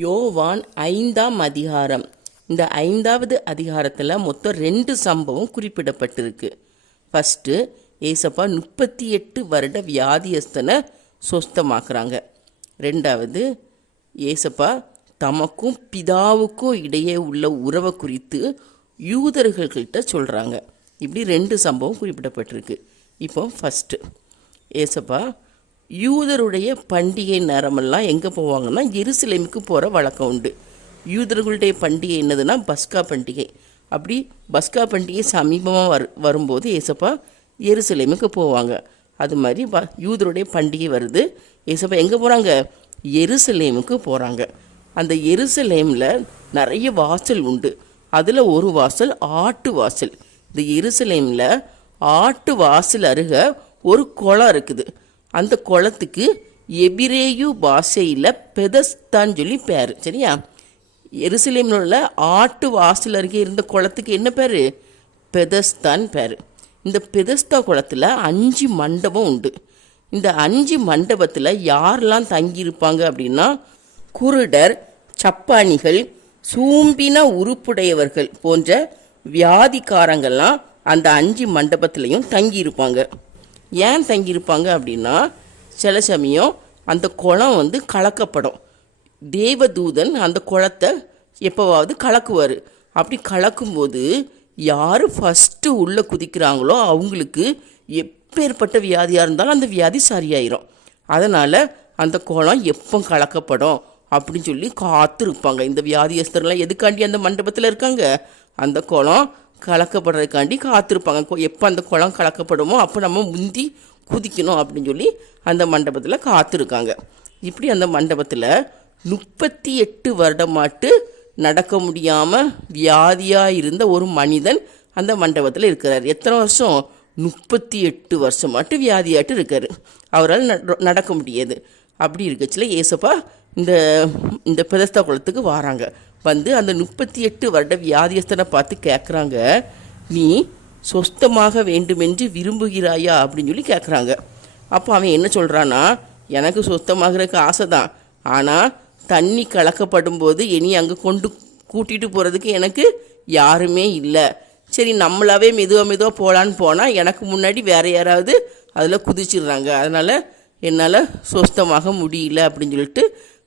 யோவான் ஐந்தாம் அதிகாரம். இந்த ஐந்தாவது அதிகாரத்தில் மொத்தம் ரெண்டு சம்பவம் குறிப்பிடப்பட்டிருக்கு. ஃபஸ்ட்டு ஏசப்பா முப்பத்தி எட்டு வருட வியாதியஸ்தனை சொஸ்தமாக்குறாங்க. ரெண்டாவது ஏசப்பா தமக்கும் பிதாவுக்கும் இடையே உள்ள உறவை குறித்து யூதர்கள்கிட்ட சொல்கிறாங்க இப்படி ரெண்டு சம்பவம் குறிப்பிடப்பட்டிருக்கு. இப்போ ஃபஸ்ட்டு ஏசப்பா யூதருடைய பண்டிகை நேரமெல்லாம் எங்கே போவாங்கன்னா எருசலேமுக்கு போகிற வழக்கம் உண்டு. யூதர்களுடைய பண்டிகை என்னதுன்னா பஸ்கா பண்டிகை. அப்படி பஸ்கா பண்டிகை சமீபமாக வரு வரும்போது ஏசப்பா எருசலேமுக்கு போவாங்க. அது மாதிரி ப யூதருடைய பண்டிகை வருது. ஏசப்பா எங்கே போகிறாங்க எருசலேமுக்கு போகிறாங்க அந்த எருசலேமில் நிறைய வாசல் உண்டு. அதில் ஒரு வாசல் ஆட்டு வாசல். இந்த எருசலேமில் ஆட்டு வாசல் அருக ஒரு குளம் இருக்குது. அந்த குளத்துக்கு எபிரேயு பாஷையில் பெதஸ்தான்னு சொல்லி பேர். சரியா? எருசலேமில் உள்ள ஆட்டு வாசல் அருகே இருந்த குளத்துக்கு என்ன பேர்? பெதஸ்தான் பேர். இந்த பெதஸ்தா குளத்தில் அஞ்சு மண்டபம் உண்டு. இந்த அஞ்சு மண்டபத்தில் யாரெல்லாம் தங்கியிருப்பாங்க அப்படின்னா குருடர் சப்பானிகள் சூம்பின உறுப்புடையவர்கள் போன்ற வியாதிக்காரங்கள்லாம் அந்த அஞ்சு மண்டபத்திலையும் தங்கியிருப்பாங்க. ஏன் தங்கியிருப்பாங்க அப்படின்னா சில சமயம் அந்த குளம் வந்து கலக்கப்படும். தேவதூதன் அந்த குளத்தை எப்போவாவது கலக்குவார். அப்படி கலக்கும்போது யார் ஃபஸ்ட்டு உள்ளே குதிக்கிறாங்களோ அவங்களுக்கு எப்பேற்பட்ட வியாதியாக இருந்தாலும் அந்த வியாதி சரியாயிரும். அதனால் அந்த குளம் எப்போ கலக்கப்படும் அப்படின்னு சொல்லி காத்திருப்பாங்க. இந்த வியாதியஸ்தர்லாம் எதுக்காண்டி அந்த மண்டபத்தில் இருக்காங்க? அந்த குளம் கலக்கப்படுறதுக்காண்டி காத்திருப்பாங்க. எப்போ அந்த குளம் கலக்கப்படுமோ அப்போ நம்ம முந்தி குதிக்கணும் அப்படின்னு சொல்லி அந்த மண்டபத்தில் காத்திருக்காங்க. இப்படி அந்த மண்டபத்தில் முப்பத்தி எட்டு வருடமாட்டு நடக்க முடியாமல் வியாதியாக இருந்த ஒரு மனிதன் அந்த மண்டபத்தில் இருக்கிறார். எத்தனை வருஷம்? முப்பத்தி எட்டு வருஷமாட்டு வியாதியாட்டு இருக்கார். அவரால் நட- நடக்க முடியாது. அப்படி இருக்கச்சில ஏசப்பா இந்த இந்த பிரதஸ்த குளத்துக்கு வராங்க. வந்து அந்த முப்பத்தி எட்டு வருட வியாதியஸ்தனை பார்த்து கேட்குறாங்க நீ சொஸ்தமாக வேண்டுமென்று விரும்புகிறாயா? அப்படின்னு சொல்லி கேட்குறாங்க அப்போ அவன் என்ன சொல்கிறான்னா எனக்கு சொஸ்தமாகிறதுக்கு ஆசை தான் ஆனால் தண்ணி கலக்கப்படும் போது இனி அங்கே கொண்டு கூட்டிகிட்டு போகிறதுக்கு எனக்கு யாருமே இல்லை. சரி நம்மளாவே மெதுவாக மெதுவாக போகலான்னு போனால் எனக்கு முன்னாடி வேறு யாராவது அதில் குதிச்சிடுறாங்க. அதனால் என்னால் சொஸ்தமாக முடியல அப்படின்னு சொல்லிட்டு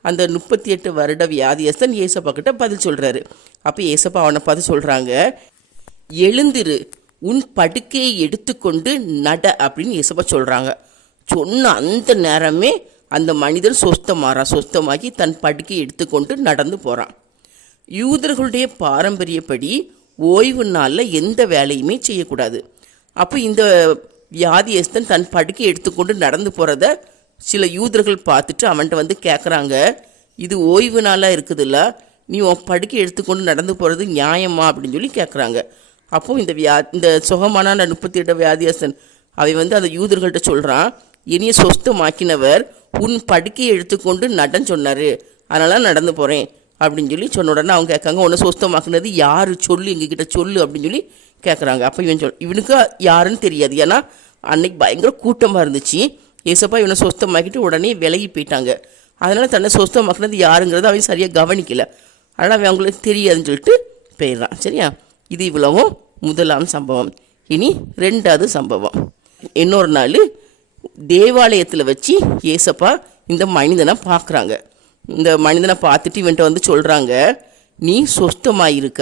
அந்த முப்பத்தி எட்டு வருட வியாதியஸ்தன் ஏசப்பா கிட்ட பதில் சொல்கிறாரு அப்போ ஏசப்பா அவனை பார்த்து சொல்கிறாங்க எழுந்திரு உன் படுக்கையை எடுத்துக்கொண்டு நட அப்படின்னு ஏசப்பா சொல்கிறாங்க சொன்ன அந்த நேரமே அந்த மனிதர் சொஸ்தமாகறான் சொஸ்தமாகி தன் படுக்கையை எடுத்துக்கொண்டு நடந்து போகிறான் யூதர்களுடைய பாரம்பரியப்படி ஓய்வு நாளில் எந்த வேலையுமே செய்யக்கூடாது. அப்போ இந்த வியாதியஸ்தன் தன் படுக்கை எடுத்துக்கொண்டு நடந்து போகிறத சில யூதர்கள் பார்த்துட்டு அவன்கிட்ட வந்து கேட்குறாங்க இது ஓய்வு நாளாக இருக்குதுல்ல? நீ உன் படுக்கை எடுத்துக்கொண்டு நடந்து போகிறது நியாயமா? அப்படின்னு சொல்லி கேட்குறாங்க அப்போது இந்த வியா இந்த சுகமான முப்பத்தி எட்டு வியாதியாசன் அவை வந்து அந்த யூதர்கள்ட்ட சொல்கிறான் இனிய சொஸ்தமாக்கினவர் உன் படுக்கையை எடுத்துக்கொண்டு நடன் சொன்னார். அதனால் நடந்து போகிறேன் அப்படின்னு சொல்லி சொன்ன உடனே அவங்க கேட்காங்க உன்னை சொஸ்தமாக்குனது யார்? சொல்லு எங்ககிட்ட சொல்லு. அப்படின்னு சொல்லி கேட்குறாங்க அப்போ இவன் சொல் இவனுக்கு யாருன்னு தெரியாது. ஏன்னா அன்னைக்கு பயங்கர கூட்டமாக இருந்துச்சு. ஏசப்பா இவனை சொஸ்தமாக்கிட்டு உடனே விலகி போயிட்டாங்க. அதனால் தன்னை சொஸ்தமாக்குனது யாருங்கிறத அவன் சரியாக கவனிக்கல. அதனால் அவன் அவங்களுக்கு தெரியாதுன்னு சொல்லிட்டு போயிடுறான். சரியா? இது இவ்வளவும் முதலாம் சம்பவம். இனி ரெண்டாவது சம்பவம். இன்னொரு நாள் தேவாலயத்தில் வச்சு ஏசப்பா இந்த மனிதனை பார்க்குறாங்க இந்த மனிதனை பார்த்துட்டு இவன்ட்ட வந்து சொல்கிறாங்க நீ சொஸ்தமாயிருக்க.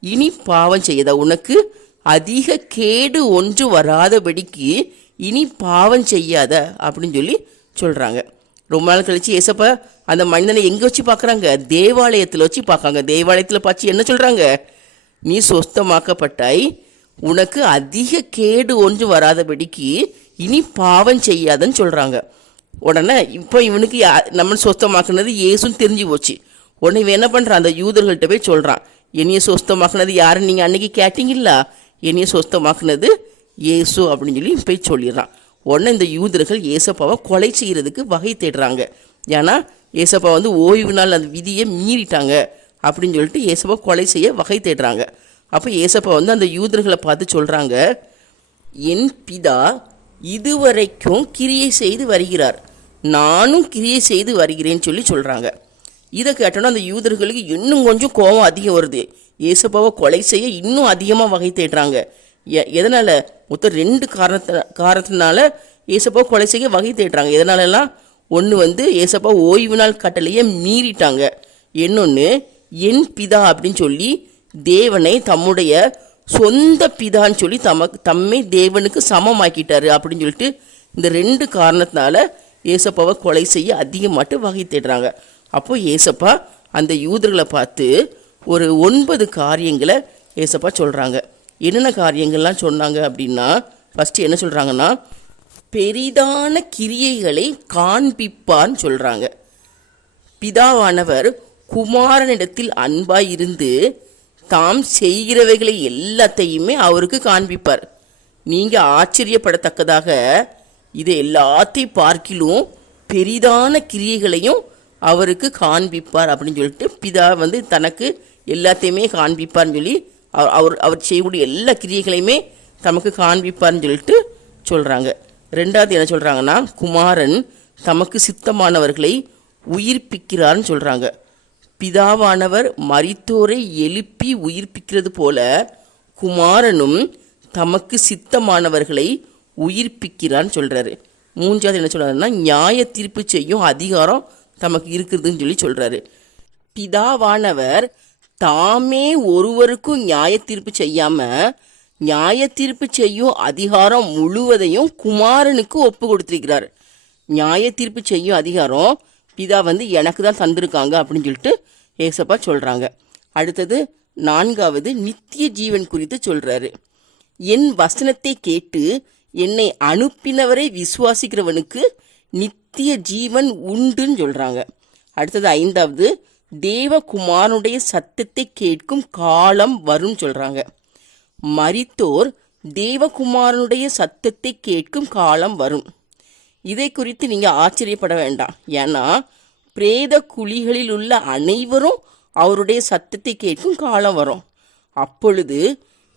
இனி பாவம் செய்யதா. உனக்கு அதிக கேடு ஒன்று வராதபடிக்கு இனி பாவம் செய்யாத அப்படின்னு சொல்லி சொல்கிறாங்க ரொம்ப நாள் கழிச்சு ஏசப்பா அந்த மனிதனை எங்கே வச்சு பார்க்குறாங்க தேவாலயத்தில் வச்சு பார்க்காங்க தேவாலயத்தில் பார்த்து என்ன சொல்கிறாங்க நீ சொஸ்தமாக்கப்பட்டாய் உனக்கு அதிக கேடு ஒன்று வராதபடிக்கு இனி பாவம் செய்யாதன்னு சொல்கிறாங்க உடனே இப்போ இவனுக்கு நம்ம சொஸ்தமாக்குனது ஏசுன்னு தெரிஞ்சு போச்சு. உடனே இவன் என்ன பண்ணுறான் அந்த யூதர்கள்ட்ட போய் சொல்கிறான் என்னைய சொஸ்தமாக்குனது யாருன்னு நீங்கள் அன்னைக்கு கேட்டீங்களா? என்னைய சொஸ்தமாக்குனது இயேசு அப்படின்னு சொல்லி போய் சொல்லிடுறான். உடனே இந்த யூதர்கள் ஏசப்பாவை கொலை செய்கிறதுக்கு வகை தேடுறாங்க. ஏன்னா ஏசப்பா வந்து ஓய்வு நாள் அந்த விதியை மீறிட்டாங்க அப்படின்னு சொல்லிட்டு ஏசப்பா கொலை செய்ய வகை தேடுறாங்க. அப்போ ஏசப்பா வந்து அந்த யூதர்களை பார்த்து சொல்கிறாங்க என் பிதா இதுவரைக்கும் கிரியை செய்து வருகிறார். நானும் கிரியை செய்து வருகிறேன்னு சொல்லி சொல்கிறாங்க இதை கேட்டோன்னா அந்த யூதர்களுக்கு இன்னும் கொஞ்சம் கோபம் அதிகம் வருது. ஏசப்பாவை கொலை செய்ய இன்னும் அதிகமாக வகை தேடுறாங்க. எதனால்? மொத்தம் ரெண்டு காரணத்த காரணத்தினால ஏசப்பா கொலை செய்ய வகை தேடுறாங்க. எதனாலலாம் ஒன்று வந்து ஏசப்பா ஓய்வு நாள் கட்டளையை மீறிட்டாங்க. இன்னொன்று என் பிதா அப்படின்னு சொல்லி தேவனை தம்முடைய சொந்த பிதான்னு சொல்லி தமக்கு தம்மை தேவனுக்கு சமமாக்கிட்டாரு அப்படின்னு சொல்லிட்டு இந்த ரெண்டு காரணத்தினால ஏசப்பாவை கொலை செய்ய அதிகமாட்டு வகை தேடுறாங்க. அப்போ ஏசப்பா அந்த யூதர்களை பார்த்து ஒரு ஒன்பது காரியங்களை ஏசப்பா சொல்கிறாங்க என்னென்ன காரியங்கள்லாம் சொன்னாங்க அப்படின்னா ஃபஸ்ட்டு என்ன சொல்கிறாங்கன்னா பெரிதான கிரியைகளை காண்பிப்பான்னு சொல்கிறாங்க பிதாவானவர் குமாரனிடத்தில் அன்பாய் இருந்து தாம் செய்கிறவைகளை எல்லாத்தையுமே அவருக்கு காண்பிப்பார். நீங்கள் ஆச்சரியப்படத்தக்கதாக இதை எல்லாத்தையும் பார்க்கிலும் பெரிதான கிரியைகளையும் அவருக்கு காண்பிப்பார் அப்படின்னு சொல்லிட்டு பிதா வந்து தனக்கு எல்லாத்தையுமே காண்பிப்பார்னு சொல்லி அவர் அவர் அவர் செய்யக்கூடிய எல்லா கிரியைகளையுமே தமக்கு காண்பிப்பார்னு சொல்லிட்டு சொல்கிறாங்க ரெண்டாவது என்ன சொல்கிறாங்கன்னா குமாரன் தமக்கு சித்தமானவர்களை உயிர்ப்பிக்கிறார்னு சொல்கிறாங்க பிதாவானவர் மரித்தோரை எழுப்பி உயிர்ப்பிக்கிறது போல குமாரனும் தமக்கு சித்தமானவர்களை உயிர்ப்பிக்கிறான்னு சொல்கிறாரு மூன்றாவது என்ன சொல்கிறாருன்னா நியாய தீர்ப்பு செய்யும் அதிகாரம் தமக்கு இருக்கிறதுன்னு சொல்லி சொல்கிறாரு பிதாவானவர் தாமே ஒருவருக்கும் நியாய தீர்ப்பு செய்யாம நியாய தீர்ப்பு செய்யும் அதிகாரம் முழுவதையும் குமாரனுக்கு ஒப்பு கொடுத்திருக்கிறார். நியாய தீர்ப்பு செய்யும் அதிகாரம் பிதா வந்து எனக்கு தான் தந்திருக்காங்க அப்படின்னு சொல்லிட்டு ஏசப்பா சொல்றாங்க. அடுத்தது நான்காவது நித்திய ஜீவன் குறித்து சொல்றாரு. என் வசனத்தை கேட்டு என்னை அனுப்பினவரை விசுவாசிக்கிறவனுக்கு நித்திய ஜீவன் உண்டுன்னு சொல்றாங்க. அடுத்தது ஐந்தாவது தேவகுமாரனுடைய சத்தத்தை கேட்கும் காலம் வரும் சொல்றாங்க. மரித்தோர் தேவகுமாரனுடைய சத்தத்தை கேட்கும் காலம் வரும். இதை குறித்து நீங்க ஆச்சரியப்பட வேண்டாம். ஏன்னா பிரேத குழிகளில் உள்ள அனைவரும் அவருடைய சத்தத்தை கேட்கும் காலம் வரும். அப்பொழுது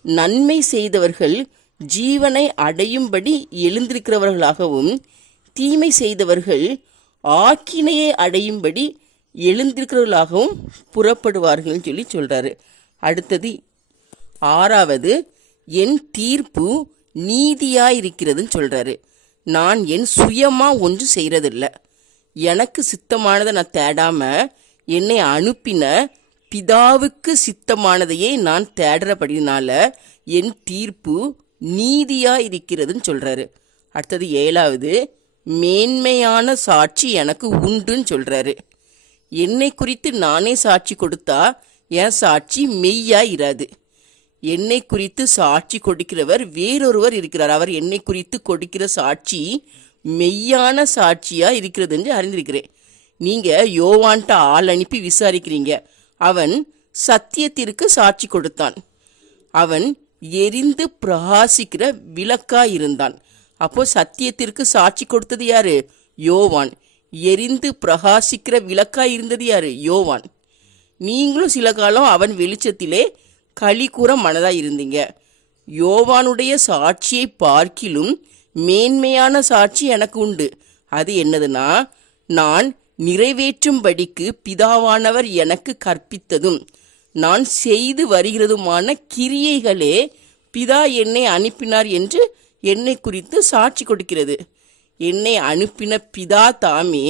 நன்மை செய்தவர்கள் ஜீவனை அடையும்படி எழுந்திருக்கிறவர்களாகவும் தீமை செய்தவர்கள் ஆக்கினையை அடையும்படி எழுந்திருக்கிறவர்களாகவும் புறப்படுவார்கள்னு சொல்லி சொல்றாரு. அடுத்தது ஆறாவது என் தீர்ப்பு நீதியாயிருக்கிறதுன்னு சொல்றாரு. நான் என் சுயமா ஒன்று செய்யறதில்ல எனக்கு சித்தமானதை நான் தேடாம என்னை அனுப்பின பிதாவுக்கு சித்தமானதையே நான் தேடுறபடினால என் தீர்ப்பு நீதியாக இருக்கிறதுன்னு சொல்றாரு. அடுத்தது ஏழாவது மேன்மையான சாட்சி எனக்கு உண்டுன்னு சொல்றாரு. என்னை குறித்து நானே சாட்சி கொடுத்தா என் சாட்சி மெய்யா இராது என்னை குறித்து சாட்சி கொடுக்கிறவர் வேறொருவர் இருக்கிறார். அவர் என்னை குறித்து கொடுக்கிற சாட்சி மெய்யான சாட்சியா இருக்கிறது என்று அறிந்திருக்கிறேன். நீங்க யோவான்ட்ட ஆள் அனுப்பி விசாரிக்கிறீங்க. அவன் சத்தியத்திற்கு சாட்சி கொடுத்தான். அவன் எரிந்து பிரகாசிக்கிற விளக்கா இருந்தான். அப்போ சத்தியத்திற்கு சாட்சி கொடுத்தது யாரு? யோவான். எரிந்து பிரகாசிக்கிற விளக்காய் இருந்தது யாரு? யோவான். நீங்களும் சில காலம் அவன் வெளிச்சத்திலே களி கூற மனதாக இருந்தீங்க. யோவானுடைய சாட்சியை பார்க்கிலும் மேன்மையான சாட்சி எனக்கு உண்டு. அது என்னதுன்னா நான் நிறைவேற்றும்படிக்கு பிதாவானவர் எனக்கு கற்பித்ததும் நான் செய்து வருகிறதுமான கிரியைகளே பிதா என்னை அனுப்பினார் என்று என்னை குறித்து சாட்சி கொடுக்கிறது. என்னை அனுப்பின பிதா தாமே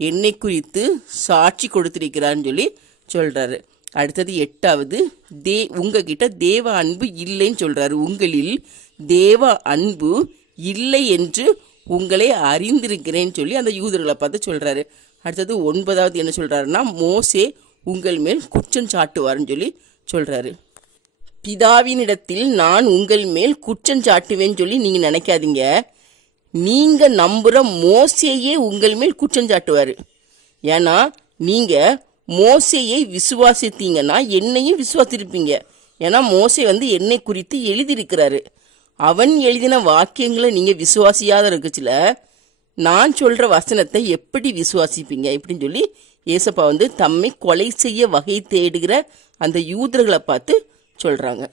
என்னை குறித்து சாட்சி கொடுத்திருக்கிறான்னு சொல்லி சொல்கிறாரு அடுத்தது எட்டாவது தே உங்ககிட்ட தேவ அன்பு இல்லைன்னு சொல்கிறாரு உங்களில் தேவ அன்பு இல்லை என்று உங்களை அறிந்திருக்கிறேன்னு சொல்லி அந்த யூதர்களை பார்த்து சொல்கிறாரு அடுத்தது ஒன்பதாவது என்ன சொல்கிறாருன்னா மோசே உங்கள் மேல் குற்றம் சாட்டுவார்னு சொல்லி சொல்கிறாரு பிதாவினிடத்தில் நான் உங்கள் மேல் குற்றம் சாட்டுவேன்னு சொல்லி நீங்கள் நினைக்காதீங்க. நீங்க நம்புற மோசையே உங்கள் மேல் குற்றம் சாட்டுவாரு. ஏன்னா நீங்க மோசையை விசுவாசித்தீங்கன்னா என்னையும் விசுவாசிருப்பீங்க ஏன்னா மோசை வந்து என்னை குறித்து எழுதியிருக்கிறாரு. அவன் எழுதின வாக்கியங்களை நீங்க விசுவாசியாத இருக்குச்சுல நான் சொல்ற வசனத்தை எப்படி விசுவாசிப்பீங்க? இப்படின்னு சொல்லி ஏசப்பா வந்து தம்மை கொலை செய்ய வகை தேடுகிற அந்த யூதர்களை பார்த்து சொல்றாங்க.